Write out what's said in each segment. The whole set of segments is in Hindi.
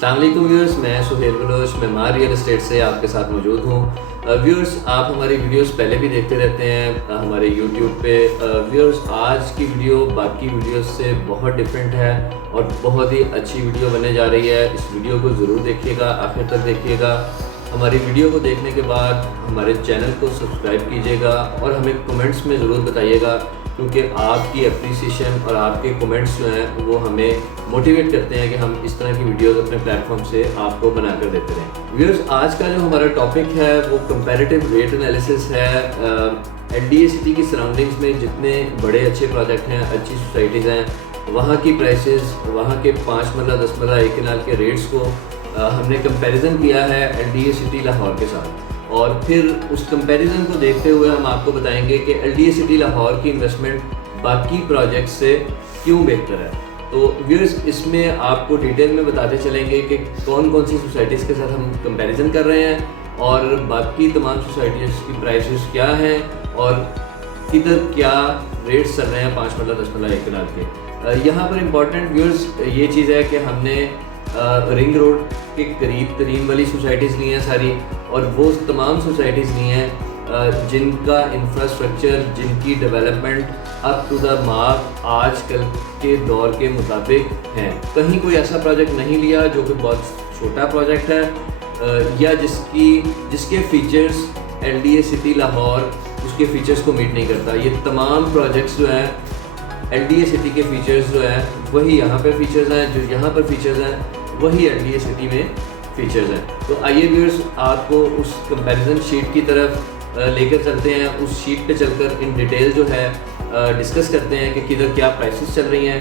अस्सलाम वालेकुम व्यूअर्स, मैं सुहेल बलोच मेमार रियल एस्टेट से आपके साथ मौजूद हूँ। व्यूअर्स, आप हमारी वीडियोस पहले भी देखते रहते हैं हमारे यूट्यूब पे। व्यूअर्स, आज की वीडियो बाकी वीडियोस से बहुत डिफरेंट है और बहुत ही अच्छी वीडियो बनने जा रही है। इस वीडियो को ज़रूर देखिएगा, आखिर तक देखिएगा। हमारी वीडियो को देखने के बाद हमारे चैनल को सब्सक्राइब कीजिएगा और हमें कमेंट्स में ज़रूर बताइएगा, क्योंकि आपकी अप्रिसिएशन और आपके कमेंट्स जो हैं वो हमें मोटिवेट करते हैं कि हम इस तरह की वीडियोस अपने प्लेटफॉर्म से आपको बना कर देते रहें। व्यूअर्स, आज का जो हमारा टॉपिक है वो कंपैरेटिव रेट एनालिसिस है। एलडीए सिटी की सराउंडिंग्स में जितने बड़े अच्छे प्रोजेक्ट हैं, अच्छी सोसाइटीज़ हैं, वहाँ की प्राइसेस, वहाँ के 5 मरला 10 मरला एक कनाल के रेट्स को हमने कंपैरिजन किया है एलडीए सिटी लाहौर के साथ। और फिर उस कंपैरिजन को देखते हुए हम आपको बताएंगे कि एलडीए सिटी लाहौर की इन्वेस्टमेंट बाकी प्रोजेक्ट से क्यों बेहतर है। तो व्यूअर्स, इसमें आपको डिटेल में बताते चलेंगे कि कौन कौन सी सोसाइटीज़ के साथ हम कंपैरिजन कर रहे हैं और बाकी तमाम सोसाइटीज़ की प्राइसेस क्या हैं और किधर क्या रेट्स चल रहे हैं 5 मरला 10 मरला एक कनाल के। यहाँ पर इम्पॉर्टेंट व्यूअर्स ये चीज़ है कि हमने रिंग रोड के करीब तरीन वाली सोसाइटीज़ ली हैं सारी, और वो तमाम सोसाइटीज़ ली हैं जिनका इंफ्रास्ट्रक्चर, जिनकी development up to the mark आजकल के दौर के मुताबिक हैं। कहीं कोई ऐसा प्रोजेक्ट नहीं लिया जो कि बहुत छोटा प्रोजेक्ट है या जिसके फीचर्स एलडीए सिटी लाहौर उसके फीचर्स को मीट नहीं करता। ये तमाम प्रोजेक्ट्स जो हैं एलडीए सिटी के फीचर्स जो हैं वही यहाँ पे फीचर्स हैं, जो यहाँ पर फीचर्स हैं वही एलडीए सिटी में फीचर्स हैं। तो आइए व्यूअर्स, आपको उस कंपैरिजन शीट की तरफ लेकर चलते हैं। उस शीट पे चलकर इन डिटेल जो है डिस्कस करते हैं कि किधर क्या प्राइसेस चल रही हैं।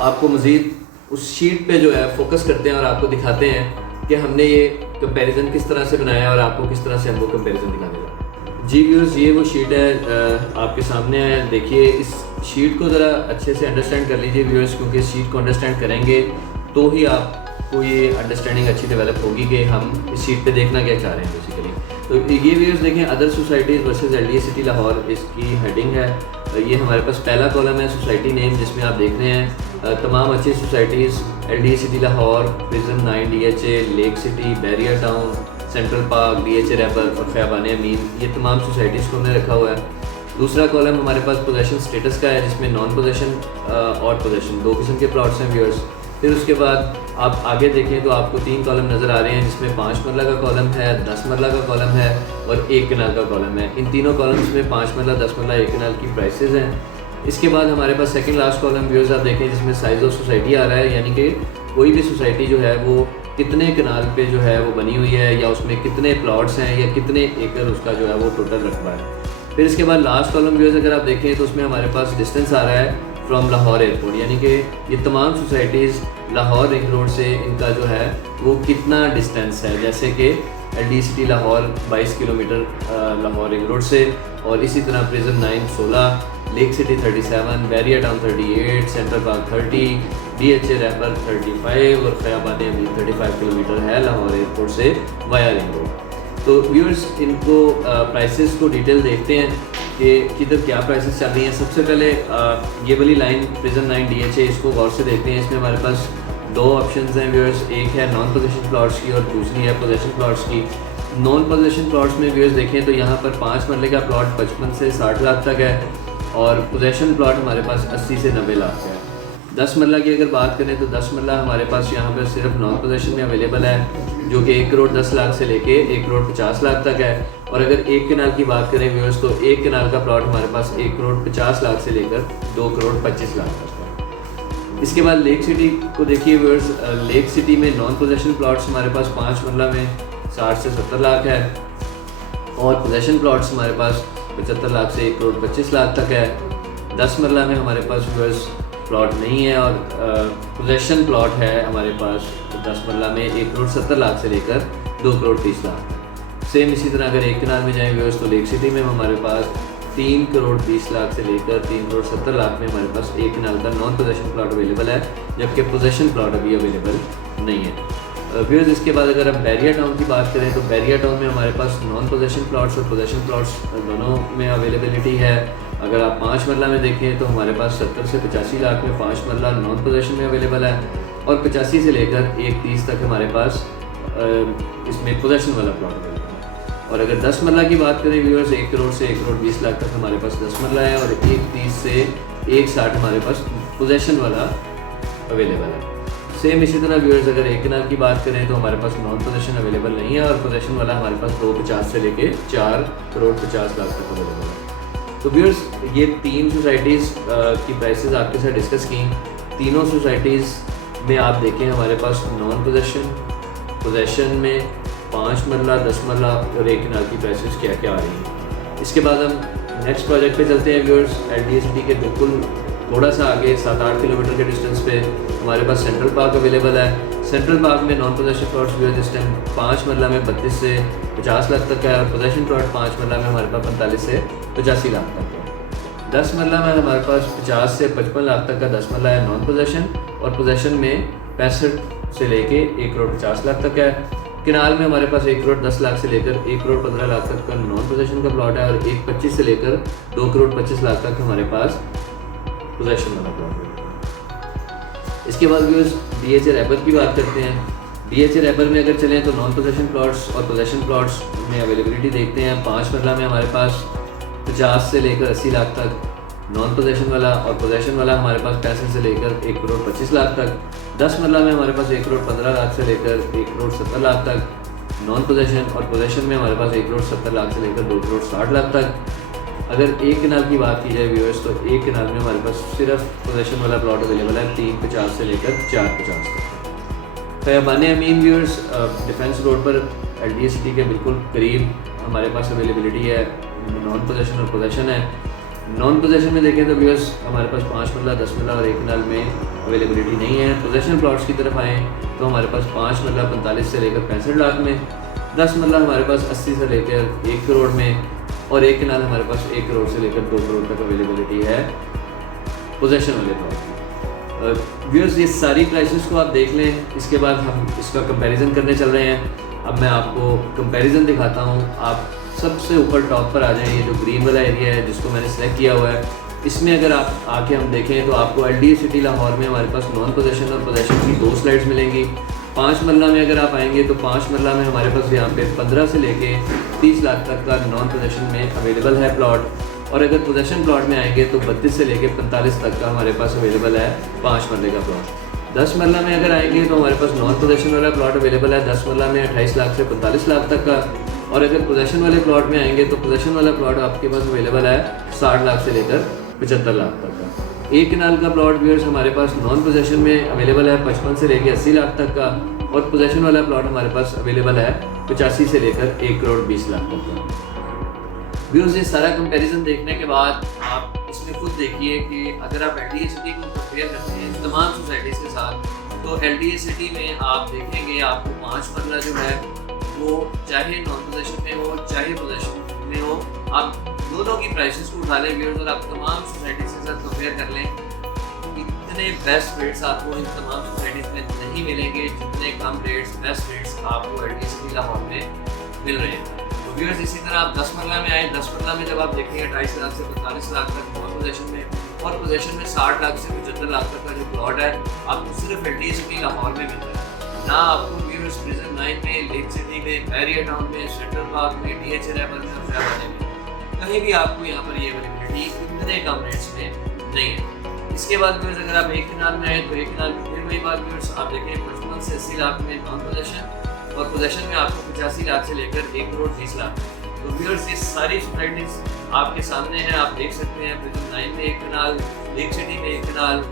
आपको मज़ीद उस शीट पे जो है फोकस करते हैं और आपको दिखाते हैं कि हमने ये कंपैरिजन किस तरह से बनाया और आपको किस तरह से हम वो कंपैरिजन दिखाने लगे। जी व्यूअर्स, ये वो शीट है आपके सामने है। देखिए, इस शीट को ज़रा अच्छे से अंडरस्टैंड कर लीजिए व्यूअर्स, क्योंकि इस शीट को अंडरस्टैंड करेंगे तो ही आपको ये अंडरस्टैंडिंग अच्छी डेवलप होगी कि हम इस शीट पे देखना क्या चाह रहे हैं बेसिकली। तो ये व्यूअर्स देखें, other societies versus LDA city Lahore, इसकी हेडिंग है। ये हमारे पास पहला कॉलम है सोसाइटी नेम, जिसमें आप देख रहे हैं तमाम अच्छी societies LDA city Lahore, prism 9 DHA, lake city, barrier town, central park, DHA रैपर और ख़याबान अमीन, ये तमाम सोसाइटीज़ को हमने रखा हुआ है। दूसरा कॉलम हमारे पास पोजेशन स्टेटस का है, जिसमें नॉन पोजेशन और पोजेशन दो किस्म के प्लॉट्स हैं व्यूअर्स। फिर उसके बाद आप आगे देखें तो आपको 3 कॉलम नज़र आ रहे हैं, जिसमें 5 मरला का कॉलम है, 10 मरला का कॉलम है और 1 कनाल का कॉलम है। इन तीनों कॉलम्स में 5 मरला 10 मरला 1 कनाल की प्राइसेस हैं। इसके बाद हमारे पास सेकंड लास्ट कॉलम व्यूअर्स आप देखें, जिसमें साइज़ ऑफ सोसाइटी आ रहा है, यानी कि कोई भी सोसाइटी जो है वो कितने कनाल पे जो है वो बनी हुई है, या उसमें कितने प्लॉट्स हैं, या कितने एकड़ उसका जो है वो टोटल रकबा है। फिर इसके बाद लास्ट कॉलम व्यूअर्स अगर आप देखें तो उसमें हमारे पास डिस्टेंस आ रहा है फ्रॉम लाहौर एयरपोर्ट, यानी कि ये तमाम सोसाइटीज़ लाहौर रिंग रोड से इनका जो है वो कितना डिस्टेंस है। जैसे कि LDA city Lahore 22 kilometre Lahore ring road से, और इसी तरह prism 9 16, lake city 37, barrier town 38, central park 30, DHA रैपर 35 और ख़याबान अमीन 35 किलोमीटर है लाहौर एयरपोर्ट से वाया रिंग रोड। तो व्यूअर्स, इनको प्राइसेस को डिटेल देखते हैं कि किधर क्या प्राइसेस चल रही हैं। सबसे पहले ये वाली लाइन प्रिज्म 9 डीएचए, इसको गौर से देखते हैं। इसमें हमारे पास 2 ऑप्शंस हैं व्यूअर्स, एक है नॉन पोजेशन प्लॉट्स की और दूसरी है पोजेशन प्लॉट्स की। नॉन पोजेशन प्लॉट्स में व्यूअर्स देखें तो यहाँ पर 5 मरले का प्लॉट 55 से 60 लाख तक है, और पोजेशन प्लॉट हमारे पास 80 से 90 लाख का है। 10 मरला की अगर बात करें तो 10 मरला हमारे पास यहाँ पर सिर्फ नॉन पोजेशन में अवेलेबल है, जो कि 1 करोड़ 10 लाख से लेके 1 करोड़ 50 लाख तक है। और अगर 1 कनाल की बात करें व्यूअर्स तो 1 कनाल का प्लॉट हमारे पास 1 करोड़ 50 लाख से लेकर 2 करोड़ 25 लाख तक है। इसके बाद लेक सिटी को देखिए व्यूअर्स, लेक सिटी में नॉन पोजेशन प्लॉट्स हमारे पास 5 मरला में 60 से 70 लाख है, और पोजेशन प्लॉट्स हमारे पास 75 लाख से 1 करोड़ 25 लाख तक है। 10 मरला में हमारे पास व्यूअर्स प्लॉट नहीं है, और पोजेशन प्लॉट है हमारे पास 10 मरला में 1 करोड़ 70 लाख से लेकर 2 करोड़ 30 लाख। सेम इसी तरह अगर 1 कनाल में जाएँ व्यूअर्स तो लेक सिटी में हमारे पास 3 करोड़ 20 लाख से लेकर 3 करोड़ 70 लाख में हमारे पास 1 कनाल का नॉन पोजेशन प्लॉट अवेलेबल है, जबकि पोजेशन प्लॉट अभी अवेलेबल नहीं है। व्यूअर्स, इसके बाद अगर हम बैरियर टाउन की बात करें तो बैरियर टाउन में हमारे पास नॉन पोजेशन प्लॉट्स और पोजेशन प्लॉट्स दोनों में अवेलेबिलिटी है। अगर आप 5 मरला में देखें तो हमारे पास 70 से 85 लाख में 5 मरला नॉन पोजेशन में अवेलेबल है, और 85 से लेकर 130 तक हमारे पास इसमें पोजेशन वाला प्लॉट अवेलेबल है। और अगर 10 मरला की बात करें व्यूअर्स, 1 करोड़ से 1 करोड़ 20 लाख तक हमारे पास 10 मरला है और 130 से 160 हमारे पास पोजेशन वाला अवेलेबल है। सेम इसी तरह व्यूअर्स अगर 1 कनाल की बात करें तो हमारे पास नॉन पोजेशन अवेलेबल नहीं है और पोजेशन वाला हमारे पास 250 से लेके 4 करोड़ 50 लाख तक अवेलेबल है। तो व्यूअर्स ये 3 सोसाइटीज़ की प्राइसेस आपके साथ डिस्कस की। तीनों सोसाइटीज़ में आप देखें हमारे पास नॉन पोजेशन में 5 मरला 10 मरला और 1 कनाल की प्राइसेस क्या क्या आ रही हैं। इसके बाद हम नेक्स्ट प्रोजेक्ट पे चलते हैं व्यूअर्स। LDA सिटी के बिल्कुल थोड़ा सा आगे 7-8 किलोमीटर के डिस्टेंस पे हमारे पास सेंट्रल पार्क अवेलेबल है। सेंट्रल पार्क में नॉन पोजेशन प्लॉट्स भी इस टाइम 5 मरला में 32 से 50 लाख तक है और पोजेशन प्लॉट 5 मरला में हमारे पास 45 से 85 लाख तक है। 10 मरला में हमारे पास 50 से 55 लाख तक का 10 मरला है नॉन पोजेशन और पोजेशन में 65 से लेके 1 करोड़ 50 लाख तक है। किनाल में हमारे पास 1 करोड़ 10 लाख से लेकर 1 करोड़ 15 लाख तक का नॉन पोजेशन का प्लॉट है और 1.25 से लेकर 2 करोड़ 25 लाख तक हमारे पास पोजेशन वाला प्लॉट है। इसके बाद व्यूअर्स DHA रैपर की बात करते हैं। DHA रैपर में अगर चलें तो नॉन पोजेशन प्लॉट्स और पोजेशन प्लॉट्स में अवेलेबिलिटी देखते हैं। 5 मरला में हमारे पास 50 से लेकर 80 लाख तक नॉन पोजेशन वाला और पोजेशन वाला हमारे पास 65 से लेकर 1 करोड़ 25 लाख तक। 10 मरला में हमारे पास 1 करोड़ 15 लाख से लेकर 1 करोड़ 70 लाख तक नॉन पोजेशन और पोजेशन में हमारे पास 1 करोड़ 70 लाख से लेकर 2 करोड़ 60 लाख तक। अगर 1 कनाल की बात की जाए व्यूअर्स तो 1 कनाल में हमारे पास सिर्फ पोजेशन वाला प्लॉट अवेलेबल है 350 से लेकर 450 तक। ख़याबान अमीन व्यूअर्स डिफेंस रोड पर LDA सिटी के बिल्कुल करीब हमारे पास अवेलेबिलिटी है। नॉन पोजेशन और पोजेशन है। नॉन पोजेशन में देखें तो व्यूअर्स हमारे पास 5 मरला 10 मरला और 1 कनाल में अवेलेबिलिटी नहीं है। पोजेशन प्लॉट्स की तरफ आएँ तो हमारे पास 5 मरला 45 से लेकर 65 लाख में, 10 मरला हमारे पास 80 से लेकर 1 करोड़ में और 1 कनाल हमारे पास 1 करोड़ से लेकर 2 करोड़ तक अवेलेबिलिटी है पोजेशन वाले प्लॉट। व्यूअर्स ये सारी प्राइसेस को आप देख लें। इसके बाद हम इसका कंपैरिजन करने चल रहे हैं। अब मैं आपको कंपैरिजन दिखाता हूँ। आप सबसे ऊपर टॉप पर आ जाएं। ये जो ग्रीन वाला एरिया है जिसको मैंने सेलेक्ट किया हुआ है, इसमें अगर आप आके हम देखें तो आपको LDA सिटी लाहौर में हमारे पास नॉन पोजेशन और पोजेशन की 2 स्लाइड्स मिलेंगी। 5 मरला में अगर आप आएंगे तो 5 मरला में हमारे पास यहाँ पे 15 से लेके 30 लाख तक का नॉन पोजेशन में अवेलेबल है प्लॉट और अगर पोजेशन प्लॉट में आएंगे तो 32 से लेके 45 तक का हमारे पास अवेलेबल है 5 मरले का प्लॉट। 10 मरला में अगर आएंगे तो हमारे पास नॉन पोजेशन वाला प्लॉट अवेलेबल है 10 मरला में 28 लाख से 45 लाख तक का और अगर पोजेशन वाले प्लॉट में आएंगे तो पोजेशन वाला प्लॉट आपके पास अवेलेबल है 60 लाख से लेकर 75 लाख तक का। 1 कनाल का प्लॉट व्यूअर्स हमारे पास नॉन पोजेशन में अवेलेबल है 55 से लेकर 80 लाख तक का और पोजेशन वाला प्लॉट हमारे पास अवेलेबल है 85 से लेकर 1 करोड़ 20 लाख तक का। व्यूअर्स ये सारा कंपैरिजन देखने के बाद आप इसमें खुद देखिए कि अगर आप LDA सिटी को कंपेयर करते हैं तमाम सोसाइटीज़ के साथ तो LDA सिटी में आप देखेंगे आपको 5 मरला जो है वो चाहे नॉन पोजेशन में हो चाहे पोजेशन में हो, आप दोनों की प्राइसेस को उठा लें व्यूअर्स और आप तमाम सोसाइटीज़ के साथ कंपेयर कर लें। इतने बेस्ट रेट्स आपको इन तमाम सोसाइटीज़ में नहीं मिलेंगे जितने कम रेट्स बेस्ट रेट्स आपको LDA सिटी लाहौर में मिल रहे हैं। तो व्यूअर्स इसी तरह आप 10 मरला में आए। 10 मरला में जब आप देखेंगे 28 लाख से 45 लाख तक नॉन पोजेशन में और पोजेशन में 60 लाख से 75 लाख तक का जो प्लॉट है आपको सिर्फ LDA सिटी लाहौर में मिल रहा है। ना आपको व्यूअर्स प्रिजन 9 में, लेक सिटी में, बैरियर टाउन में, सेंट्रल पार्क में, DHA रैपर में और ख़याबान में कहीं भी आपको यहाँ पर ये अवेलेबिलिटी इतने कम रेट्स में नहीं है। इसके बाद व्यूअर्स अगर आप 1 कनाल में आए तो 1 कनाल में फिर वही बात व्यूअर्स आप देखें 55 से 80 लाख में नॉन पोजेशन और पोजेशन में आपको 85 लाख से लेकर 1 करोड़ 20 लाख। तो व्यूअर्स ये सारी सोसाइटीज़ आपके सामने हैं, आप देख सकते हैं। प्रिजन 9 में 1 कनाल, लेक सिटी में 1 कनाल,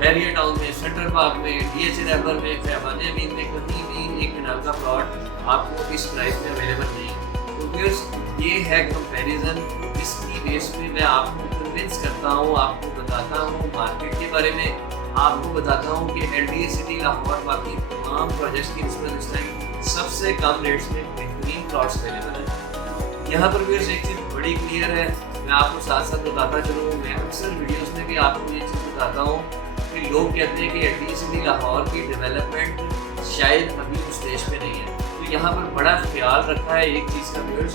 बैरियर टाउन में, सेंट्रल पार्क में, DHA रैपर में, ख़याबान अमीन में कहीं भी 1 कनाल का प्लॉट आपको इस प्राइस में अवेलेबल नहीं है। तो व्यूअर्स ये है कंपैरिजन, इसकी बेस पे मैं आपको कन्विंस करता हूँ, आपको बताता हूँ मार्केट के बारे में, आपको बताता हूँ कि LDA सिटी लाहौर बाकी तमाम प्रोजेक्ट्स की निस्बत इस टाइम सबसे कम रेट्स में बेहतरीन प्लॉट्स अवेलेबल हैं। यहाँ पर व्यूअर्स एक चीज़ बड़ी क्लियर है, मैं आपको साथ साथ बताता चलूँ। मैं अक्सर वीडियोस में भी आपको ये चीज़ बताता हूँ कि लोग कहते हैं कि LDA सिटी लाहौर की डेवलपमेंट शायद अभी उस स्टेज पे नहीं है। तो यहाँ पर बड़ा ख्याल रखा है एक चीज़ का व्यूअर्स,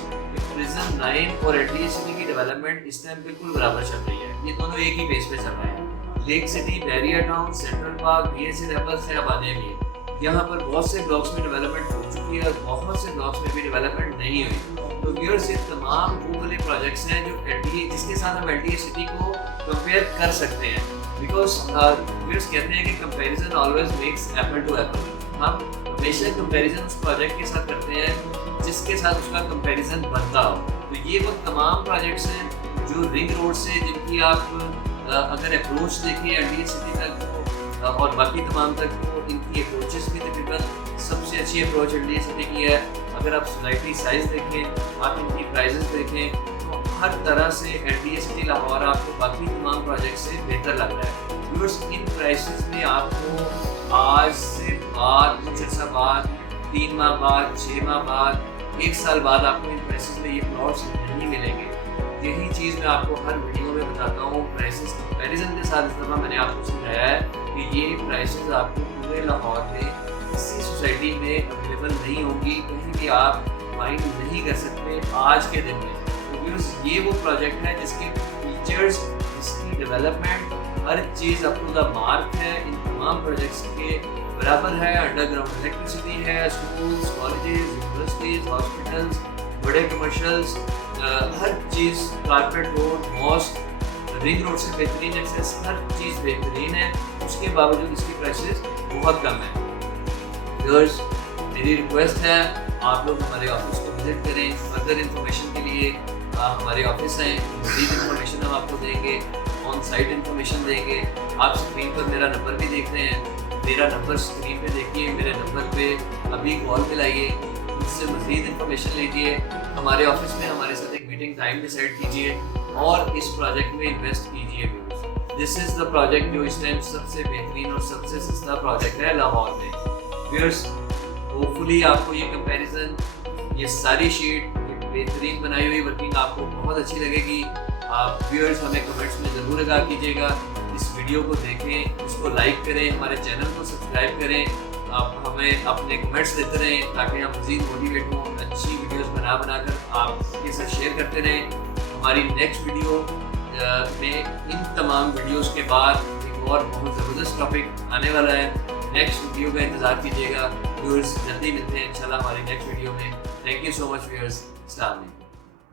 प्रिजन 9 और LDA सिटी की डेवलपमेंट इस टाइम बिल्कुल बराबर चल रही है। ये दोनों एक ही बेस पे चल रहे हैं। Lake city, Bahria town, central park, BSC level खैबानिया भी है। यहाँ पर बहुत से ब्लॉक्स में डेवलपमेंट हो चुकी है और बहुत से ब्लॉक्स में भी डेवलपमेंट नहीं हुई। तो व्यूअर्स, ये तमाम वो वाले प्रोजेक्ट्स हैं जो LTA, जिसके साथ हम LTA सिटी को कंपेयर कर सकते हैं। बिकॉज व्यूअर्स कहते हैं कि comparison always makes apple to apple. हम हमेशा कंपैरिजन उस प्रोजेक्ट के साथ करते हैं जिसके साथ उसका कंपैरिजन बनता हो। तो ये वो तमाम प्रोजेक्ट्स हैं जो रिंग रोड से, जिनकी आप अगर अप्रोच देखें LTA सिटी तक और बाकी तमाम तक, तो इनकी अप्रोचेस भी तकरीबन सबसे अच्छी अप्रोच LTA सिटी की है। अगर आप सोसाइटी साइज देखें, आप इनकी प्राइजेस देखें, तो हर तरह से LTA सिटी लाहौर आपको बाकी तमाम प्रोजेक्ट से बेहतर लग रहा है। व्यूअर्स, इन प्राइसेस में आपको आज से बाद, कुछ अर्सा बाद, 3 माह बाद, 6 माह बाद, 1 साल बाद आपको इन प्राइसेस में ये प्लॉट्स नहीं मिलेंगे। यही चीज़ मैं आपको हर वीडियो में बताता हूँ। प्राइसेस कंपैरिजन के साथ इस दफ़ा मैंने आपको समझाया है कि ये प्राइसेस आपको पूरे लाहौर में किसी सोसाइटी में अवेलेबल नहीं होंगी, कहीं भी आप फाइंड नहीं कर सकते आज के दिन में। तो ये वो प्रोजेक्ट है जिसके फीचर्स, जिसकी डेवलपमेंट, हर चीज़ अप टू द मार्क है। इन तमाम प्रोजेक्ट्स के बराबर है। अंडरग्राउंड इलेक्ट्रिसिटी है, स्कूल्स, कॉलेजेस, यूनिवर्सिटीज़, हॉस्पिटल्स, बड़े कमर्शल्स, हर चीज़, carpet road, mosque, ring road से बेहतरीन एक्सेस, हर चीज़ बेहतरीन है। उसके बावजूद इसकी प्राइसेस बहुत कम है। व्यूअर्स, मेरी रिक्वेस्ट है आप लोग हमारे ऑफिस को विजिट करें। फर्दर इंफॉर्मेशन के लिए हमारे ऑफिस आएँ, मज़ीद इंफॉर्मेशन हम आपको देंगे, ऑन साइट इंफॉर्मेशन देंगे। आप स्क्रीन पर मेरा नंबर भी देख रहे हैं, मेरा नंबर स्क्रीन पे देखिए। मेरे नंबर पे अभी कॉल मिलाइए, मुझसे मज़ीद इंफॉर्मेशन लीजिए। हमारे ऑफिस में हमारे साथ एक मीटिंग टाइम डिसाइड कीजिए और इस प्रोजेक्ट में इन्वेस्ट कीजिए। दिस इज़ द प्रोजेक्ट जो इस टाइम सबसे बेहतरीन और सबसे सस्ता प्रोजेक्ट है लाहौर में। व्यूअर्स, होपफुली आपको ये कंपैरिजन, ये सारी शीट, ये बेहतरीन बनाई हुई वर्किंग आपको बहुत अच्छी लगेगी। आप व्यूअर्स हमें कमेंट्स में ज़रूर आगाह कीजिएगा। इस वीडियो को देखें, उसको लाइक करें, हमारे चैनल को सब्सक्राइब करें। आप हमें अपने कमेंट्स देते रहें ताकि हम मज़ीद मोटिवेट हों, अच्छी वीडियोस बनाकर आपके साथ शेयर करते रहें। हमारी नेक्स्ट वीडियो में इन तमाम वीडियोस के बाद एक और बहुत ज़बरदस्त टॉपिक आने वाला है। नेक्स्ट वीडियो का इंतज़ार कीजिएगा। व्यूअर्स, जल्दी मिलते हैं इंशाल्लाह हमारी नेक्स्ट वीडियो में। Thank you so much viewers. अस्सलाम वालेकुम।